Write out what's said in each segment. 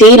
3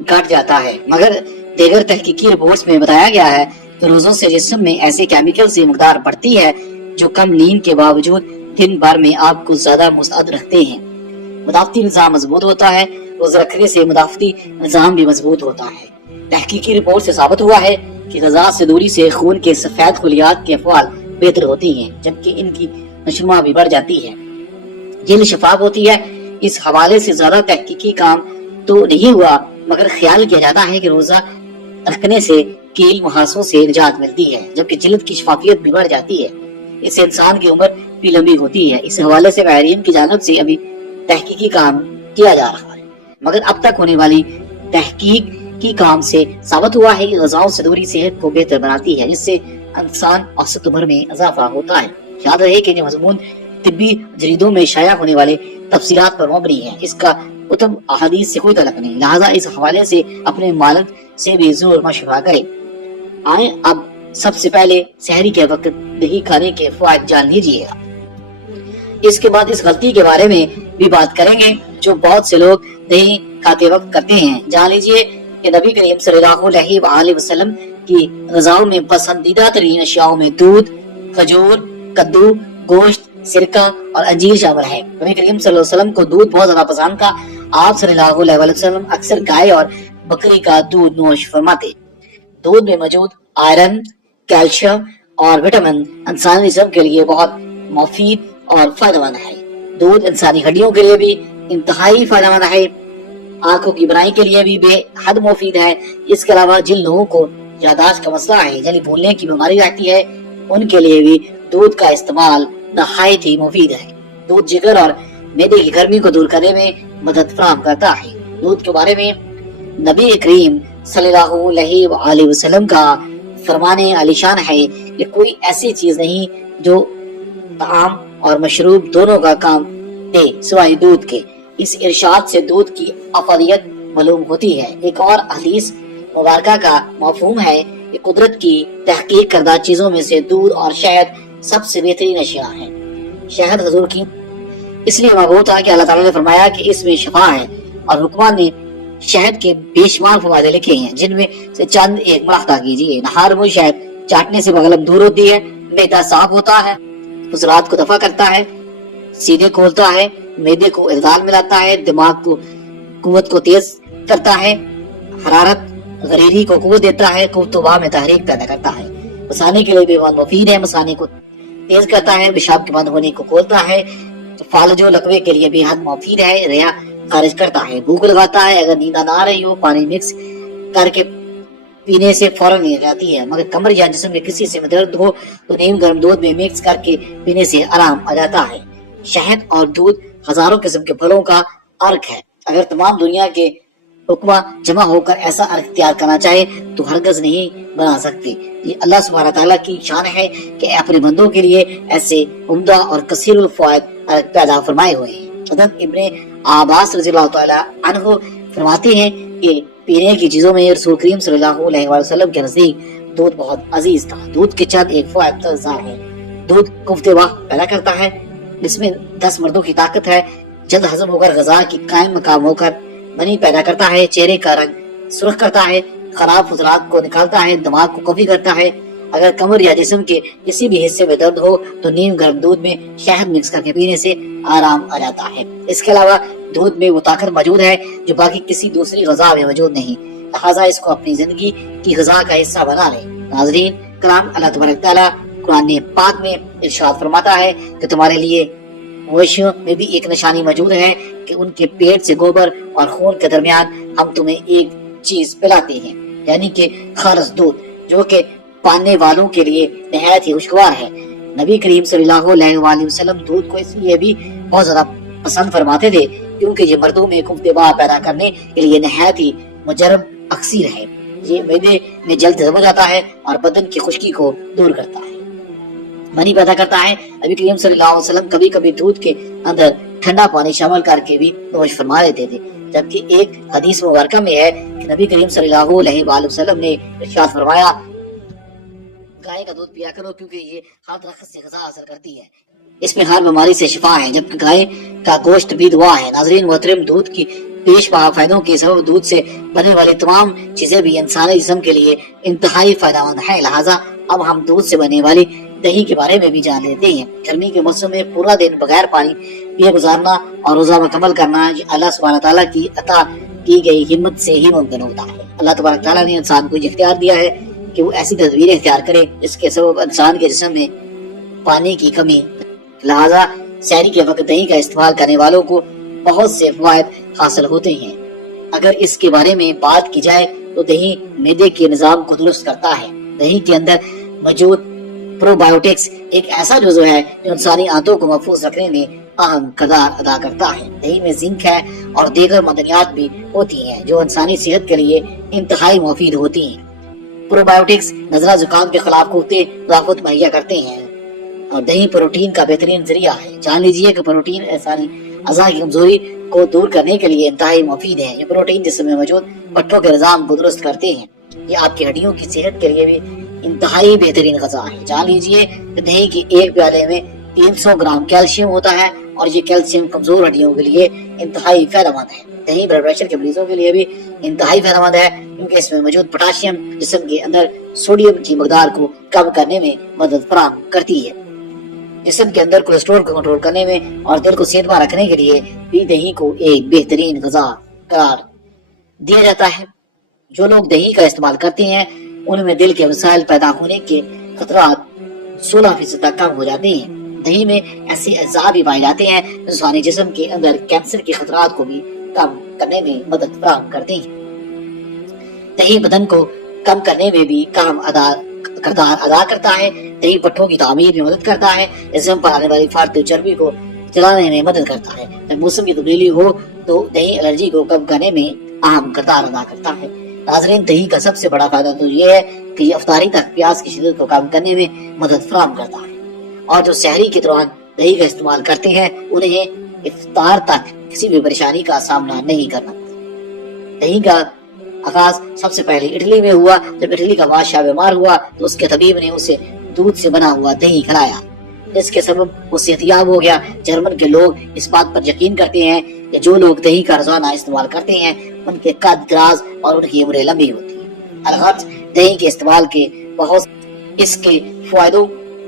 گھٹ جاتا ہے، مگر دیگر تحقیقی رپورٹس میں بتایا گیا ہے کہ روزوں سے جسم میں ایسے کیمیکل کی مقدار بڑھتی ہے جو کم نیند کے باوجود دن بھر میں آپ کو زیادہ مستعد رکھتے ہیں۔ مدافعتی نظام مضبوط ہوتا ہے، روزہ رکھنے سے مدافعتی نظام بھی مضبوط ہوتا ہے۔ تحقیقی رپورٹ سے ثابت ہوا ہے کہ غذا سے دوری سے خون کے سفید خلیات کے افعال بہتر ہوتی ہیں، جبکہ ان کی نشوونما بھی بڑھ جاتی ہے، جلد شفاف ہوتی ہے۔ اس حوالے سے زیادہ تحقیقی کام تو نہیں ہوا، مگر خیال کیا جاتا ہے کہ روزہ رکھنے سے کیل محاسوں سے نجات ملتی ہے، جبکہ جلد کی شفافیت بھی بڑھ جاتی ہے۔ اس سے انسان کی عمر بھی لمبی ہوتی ہے۔ اس حوالے سے ماہرین کی جانب سے ابھی تحقیقی کام کیا جا رہا ہے، مگر اب تک ہونے والی تحقیق کی کام سے ثابت ہوا ہے کہ غذاؤں سے دوری صحت کو بہتر بناتی ہے، جس سے انسان اوسط عمر میں اضافہ ہوتا ہے۔ یاد رہے کہ یہ مضمون طبی جریدوں میں شائع ہونے والے تفصیلات پر مبنی ہے، اس کا کتب احادیث سے کوئی تعلق نہیں، لہذا اس حوالے سے اپنے مالک سے بھی ضرور مشورہ کریں۔ آئیں اب سب سے پہلے سحری کے وقت دہی کھانے کے فوائد جان لیجیے گا۔ اس کے بعد اس غلطی کے بارے میں بھی بات کریں گے جو بہت سے لوگ دہی کھاتے وقت کرتے ہیں۔ جان لیجیے کہ نبی کریم صلی اللہ علیہ وآلہ وسلم کی غذاؤں میں پسندیدہ ترین اشیاء میں دودھ، کھجور، کدو، گوشت، سرکہ اور انجیر شامل ہے۔ نبی کریم صلی اللہ علیہ وسلم کو دودھ بہت زیادہ پسند تھا۔ آپ صلی اللہ علیہ وسلم اکثر گائے اور بکری کا دودھ نوش فرماتے۔ دودھ میں موجود آئرن، کیلشیم اور وٹامن انسانی جسم کے لیے بہت مفید اور فائدہ مند ہے۔ دودھ انسانی ہڈیوں کے لیے بھی انتہائی فائدہ مند ہے، آنکھوں کی بنائی کے لیے بھی بے حد مفید ہے۔ اس کے علاوہ جن لوگوں کو یادداشت کا مسئلہ ہے یعنی بھولنے کی بیماری رہتی ہے، ان کے لیے بھی دودھ کا استعمال نہایت ہی مفید ہے۔ دودھ جگر اور معدے کی گرمی کو دور کرنے میں مدد فراہم کرتا ہے۔ دودھ کے بارے میں نبی کریم صلی اللہ علیہ وآلہ وسلم کا فرمان عالی شان ہے کہ کوئی ایسی چیز نہیں جو طعام اور مشروب دونوں کا کام دے سوائے دودھ کے۔ اس ارشاد سے دودھ کی افادیت معلوم ہوتی ہے۔ ایک اور حدیث مبارکہ کا مفہوم ہے کہ قدرت کی تحقیق کردہ چیزوں میں سے دودھ اور شہد سب سے بہترین اشیاء ہیں۔ شہد حضور کی اس لیے محبوب تھا کہ اللہ تعالیٰ نے فرمایا کہ اس میں شفا ہے، اور حکمان نے شہد کے بے شمار فوائد لکھے ہیں، جن میں سے چند ایک ملاحظہ کیجیے۔ نہار میں شہد چاٹنے سے بغلم دور ہوتی ہے، معدہ صاف ہوتا ہے، فضلات کو دفع کرتا ہے، سینے کھولتا ہے، معدے کو اعتدال میں لاتا ہے، دماغ کو قوت کو تیز کرتا ہے، حرارت غریری کو قوت دیتا ہے، قوت طبع میں تحریک پیدا کرتا ہے، مثانے کے لیے بھی بہت مفید ہے، مثانے کو تیز کرتا ہے، پیشاب کے بند ہونے کو کھولتا ہے، فالج و لقوے کے لیے بھی حد مفید ہے، ریا خارج کرتا ہے، بھوک لگاتا ہے، اگر نیند نہ آ رہی ہو پانی مکس کر کے پینے سے فوراً نیند جاتی ہے، مگر کمر یا جسم میں کسی سے درد ہو تو نیم گرم دودھ میں مکس کر کے پینے سے آرام آ جاتا ہے۔ شہد اور دودھ ہزاروں قسم کے پھلوں کا ارک ہے، اگر تمام دنیا کے حکمہ جمع ہو کر ایسا ارک تیار کرنا چاہے تو ہرگز نہیں بنا سکتے۔ یہ اللہ سبحانہ تعالیٰ کی شان ہے کہ اپنے بندوں کے لیے ایسے عمدہ اور کثیر الفوائد ارک پیدا فرمائے ہوئے ہیں۔ حضرت ابن عباس رضی اللہ تعالیٰ عنہ فرماتے ہیں کہ پینے کی چیزوں میں رسول کریم صلی اللہ علیہ وسلم کے نزدیک دودھ بہت عزیز تھا۔ دودھ کے چند ایک فوائد ہے۔ دودھ قوت واہ پیدا کرتا ہے، اس میں 10 مردوں کی طاقت ہے، جلد ہضم ہو کر غذا کی قائم مقام ہو کر منی پیدا کرتا ہے، چہرے کا رنگ سرخ کرتا ہے، خراب فضلات کو نکالتا ہے، دماغ کو قوی کرتا ہے۔ اگر کمر یا جسم کے کسی بھی حصے میں درد ہو تو نیم گرم دودھ میں شہد مکس کر کے پینے سے آرام آ جاتا ہے۔ اس کے علاوہ دودھ میں وہ طاقت موجود ہے جو باقی کسی دوسری غذا میں موجود نہیں، لہٰذا اس کو اپنی زندگی کی غذا کا حصہ بنا لیں۔ ناظرین کلام اللہ تبارک تعالیٰ قرآن پاک میں ارشاد فرماتا ہے کہ تمہارے لیے مویشیوں میں بھی ایک نشانی موجود ہے کہ ان کے پیٹ سے گوبر اور خون کے درمیان ہم تمہیں ایک چیز پلاتے ہیں، یعنی کہ خالص دودھ، جو کہ پانے والوں کے لیے نہایت ہی خوشگوار ہے۔ نبی کریم صلی اللہ علیہ وآلہ وسلم دودھ کو اس لیے بھی بہت زیادہ پسند فرماتے تھے کیونکہ یہ مردوں میں قوت واہ پیدا کرنے کے لیے نہایت ہی مجرب اکثیر ہے۔ یہ معدے میں جلد ہضم ہو جاتا ہے اور بدن کی خشکی کو دور کرتا ہے، منی پیدا کرتا ہے۔ نبی کریم صلی اللہ علیہ وسلم کبھی کبھی دودھ کے اندر ٹھنڈا پانی شامل کر کے بھی نوش فرما لیتے تھے، جبکہ ایک حدیث مبارکہ میں ہے کہ نبی کریم صلی اللہ علیہ وآلہ وسلم نے ارشاد فرمایا گائے کا دودھ پیا کرو کیونکہ یہ ہر درخت سے غذا حاصل کرتی ہے، اس میں ہر بیماری سے شفا ہے، جبکہ گائے کا گوشت بھی دعا ہے۔ ناظرین محترم، دودھ کی پیش پا فائدوں کے سبب دودھ سے بننے والی تمام چیزیں بھی انسانی جسم کے لیے انتہائی فائدہ مند ہیں۔ لہٰذا اب ہم دودھ سے بننے والی دہی کے بارے میں بھی جان لیتے ہیں۔ گرمی کے موسم میں پورا دن بغیر پانی پیے گزارنا اور روزہ مکمل کرنا اللہ سبحانہ تعالیٰ کی عطا کی گئی ہمت سے ہی ممکن ہوتا ہے۔ اللہ تبارک تعالیٰ نے انسان کو یہ اختیار دیا ہے کہ وہ ایسی تدبیریں اختیار کرے جس کے سبب انسان کے جسم میں پانی کی کمی، لہٰذا سحری کے وقت دہی کا استعمال کرنے والوں کو بہت سے فوائد حاصل ہوتے ہیں۔ اگر اس کے بارے میں بات کی جائے تو دہی معدے کے نظام کو درست کرتا ہے۔ دہی کے اندر موجود پرو بایوٹکس ایک ایسا جزو ہے جو انسانی آنتوں کو محفوظ رکھنے میں اہم کردار ادا کرتا ہے۔ دہی میں زنک ہے اور دیگر معدنیات بھی ہوتی ہیں جو انسانی صحت کے لیے انتہائی مفید ہوتی ہیں۔ پرو بایوٹکس نزلہ زکام کے خلاف قوت تدافع مہیا کرتے ہیں اور دہی پروٹین کا بہترین ذریعہ ہے۔ جان لیجیے کہ پروٹین انسانی اعضاء کی کمزوری کو دور کرنے کے لیے انتہائی مفید ہے۔ یہ پروٹین جسم میں موجود پٹھوں کے نظام کو درست کرتے ہیں۔ یہ آپ کی ہڈیوں کی صحت کے لیے بھی انتہائی بہترین غذا ہے۔ جان لیجیے کہ دہی کی ایک پیالے میں 300 گرام کیلشیم ہوتا ہے اور یہ کیلشیم کمزور ہڈیوں کے لیے انتہائی فائدہ مند ہے۔ دہی بلڈ پریشر کے مریضوں کے لیے بھی انتہائی فائدہ مند ہے کیونکہ اس میں موجود پوٹاشیم جسم کے اندر سوڈیم کی مقدار کو کم کرنے میں مدد فراہم کرتی ہے۔ جسم کے اندر کولیسٹرول کو کنٹرول کرنے میں اور دل کو صحت مند رکھنے کے لیے بھی دہی کو ایک بہترین غذا قرار دیا جاتا ہے۔ جو لوگ دہی کا استعمال کرتے ہیں ان میں دل کے مسائل پیدا ہونے کے خطرات 16% تک کم ہو جاتے ہیں۔ دہی میں ایسے اجزاء بھی پائے جاتے ہیں جو انسانی جسم کے اندر کینسر کے خطرات کو بھی کم کرنے میں مدد فراہم کرتے ہیں۔ دہی بدن کو کم کرنے میں بھی کردار ادا کرتا ہے۔ دہی پٹھوں کی تعمیر میں مدد کرتا ہے۔ جسم پر آنے والی فالتو چربی کو جلانے میں مدد کرتا ہے۔ جب موسم کی تبدیلی ہو تو دہی الرجی کو کم کرنے میں اہم کردار ادا کرتا ہے۔ ناظرین، دہی کا سب سے بڑا فائدہ تو یہ ہے کہ یہ افطاری تک پیاس کی شدت کو کم کرنے میں مدد فراہم کرتا ہے، اور جو سحری کے دوران دہی کا استعمال کرتے ہیں انہیں افطار تک کسی بھی پریشانی کا سامنا نہیں کرنا۔ دہی کا آغاز سب سے پہلے اٹلی میں ہوا۔ جب اٹلی کا بادشاہ بیمار ہوا تو اس کے طبیب نے اسے دودھ سے بنا ہوا دہی کھلایا، جس کے سبب وہ صحتیاب ہو گیا۔ جرمن کے لوگ اس بات پر یقین کرتے ہیں کہ جو لوگ دہی کا روزانہ استعمال کرتے ہیں ان کے قد دراز اور ان کی عمریں لمبی ہوتی ہیں۔ الغرض دہی کے استعمال کے بہت اس کے فوائدوں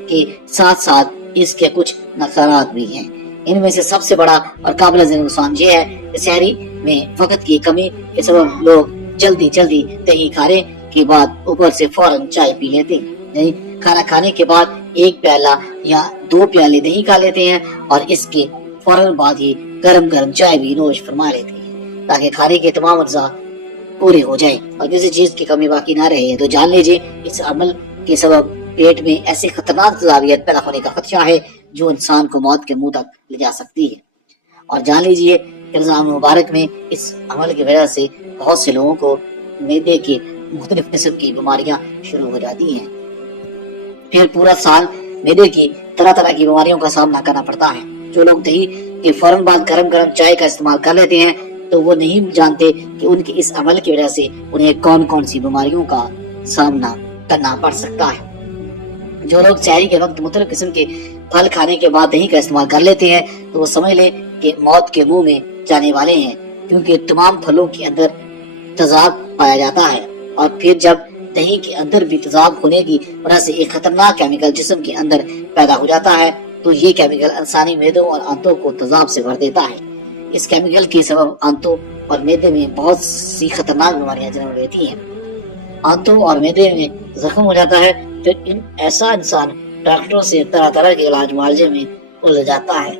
کے ساتھ ساتھ اس کے کچھ نقصانات بھی ہیں۔ ان میں سے سب سے بڑا اور قابل ذکر نقصان یہ ہے کہ سحری میں وقت کی کمی کے سبب لوگ جلدی دہی کھانے کے بعد اوپر سے فوراً چائے پی لیتے ہیں۔ کھانا کھانے کے بعد 1 پیالہ یا 2 پیالے دہی کھا لیتے ہیں اور اس کے فوراً بعد ہی گرم چائے بھی نوش فرما لیتے ہیں تاکہ کھانے کے تمام اجزاء پورے ہو جائیں اور کسی چیز کی کمی باقی نہ رہے۔ تو جان لیجیے اس عمل کے سبب پیٹ میں ایسی خطرناک تجاویز پیدا ہونے کا خدشہ ہے جو انسان کو موت کے منہ تک لے جا سکتی ہے۔ اور جان لیجیے کہ رمضان مبارک میں اس عمل کی وجہ سے بہت سے لوگوں کو معدے کی مختلف قسم کی بیماریاں شروع ہو جاتی ہیں۔ پھر پورا سال معدے کی طرح کی بیماریوں کا سامنا کرنا پڑتا ہے۔ جو لوگ دہی کے فوراً بعد گرم چائے کا استعمال کر لیتے ہیں تو وہ نہیں جانتے کہ ان کے اس عمل کی وجہ سے انہیں کون سی بیماریوں کا سامنا کرنا پڑ سکتا ہے۔ جو لوگ سحری کے وقت مختلف قسم کے پھل کھانے کے بعد دہی کا استعمال کر لیتے ہیں تو وہ سمجھ لیں کہ موت کے منہ میں جانے والے ہیں، کیونکہ تمام پھلوں کے اندر تیزاب پایا جاتا ہے، اور پھر جب دہی کے اندر بھی تیزاب ہونے کی وجہ سے ایک خطرناک کیمیکل جسم کے اندر پیدا ہو جاتا ہے تو یہ کیمیکل انسانی معدوں اور آنتوں کو تیزاب سے بھر دیتا ہے۔ اس کیمیکل کے سبب آنتوں اور معدے میں بہت سی خطرناک بیماریاں جنم لیتی ہیں۔ آنتوں اور معدے میں زخم ہو جاتا ہے، پھر ایسا انسان ڈاکٹروں سے طرح کے علاج معالجے میں الجھ جاتا ہے۔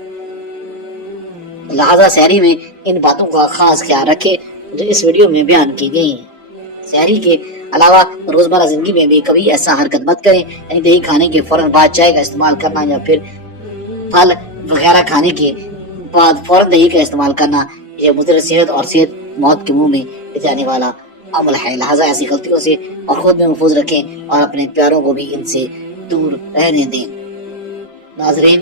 لہذا سحری میں ان باتوں کا خاص خیال رکھے جو اس ویڈیو میں بیان کی گئی ہیں۔ سحری کے علاوہ روزمرہ زندگی میں بھی کبھی ایسا حرکت مت کریں، یعنی دہی کھانے کے فوراً بعد چائے کا استعمال کرنا یا پھر پھل وغیرہ کھانے کے بعد فوراً دہی کا استعمال کرنا، یہ مضر صحت اور موت کے منہ میں لے جانے والا عمل ہے۔ لہٰذا ایسی غلطیوں سے اور خود میں محفوظ رکھیں اور اپنے پیاروں کو بھی ان سے دور رہنے دیں۔ ناظرین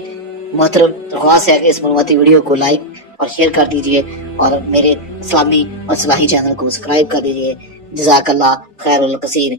محترم، درخواست ہے کہ اس معلوماتی ویڈیو کو لائک اور شیئر کر دیجیے اور میرے اسلامی اور صلاحی چینل کو سبسکرائب کر دیجیے۔ جزاک اللہ خیر الکثیر۔